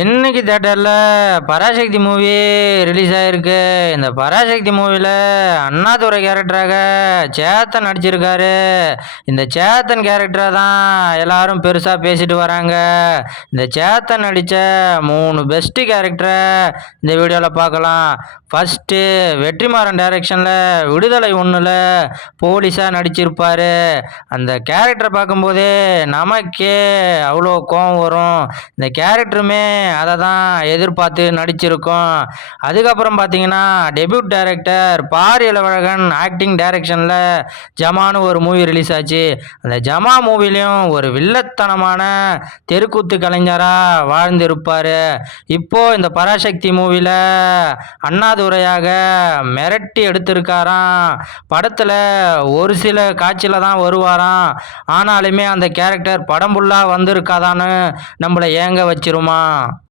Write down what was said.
இன்னைக்கு தியேட்டர்ல Parasakthi movie release ஆயிருக்கு. இந்த பராசக்தி மூவில அண்ணாதுரை கேரக்டராக சேத்தன் நடிச்சிருக்காரு. இந்த சேத்தன் கேரக்டரை தான் எல்லாரும் பெருசா பேசிட்டு வராங்க. இந்த சேத்தன் நடிச்ச 3 பெஸ்ட் கேரக்டரை இந்த வீடியோல பார்க்கலாம். ஃபர்ஸ்ட் வெற்றிமாறன் டைரக்ஷன்ல விடுதலை 1ல போலீஸா நடிச்சிருப்பாரு. அந்த கேரக்டரை பார்க்கும்போதே நமக்கே அவ்வளோ கோவம் வரும். இந்த கேரக்டருமே அதை தான் எதிர்பார்த்து நடிச்சிருக்கோம். அதுக்கப்புறம் பார்த்தீங்கன்னா debut director Pari Ilavazhagan acting டைரக்ஷனில் ஜமான்னு ஒரு மூவி ரிலீஸ் ஆச்சு. அந்த ஜமா மூவிலையும் ஒரு வில்லத்தனமான தெருக்கூத்து கலைஞராக வாழ்ந்திருப்பார். இப்போ இந்த பராசக்தி மூவியில் அண்ணாதுரையாக மிரட்டி எடுத்திருக்காராம். படத்தில் ஒரு சில காட்சியில் தான் வருவாராம். ஆனாலுமே அந்த கேரக்டர் படம் ஃபுல்லாக வந்திருக்காதான்னு நம்மளை ஏங்க வச்சிருமா.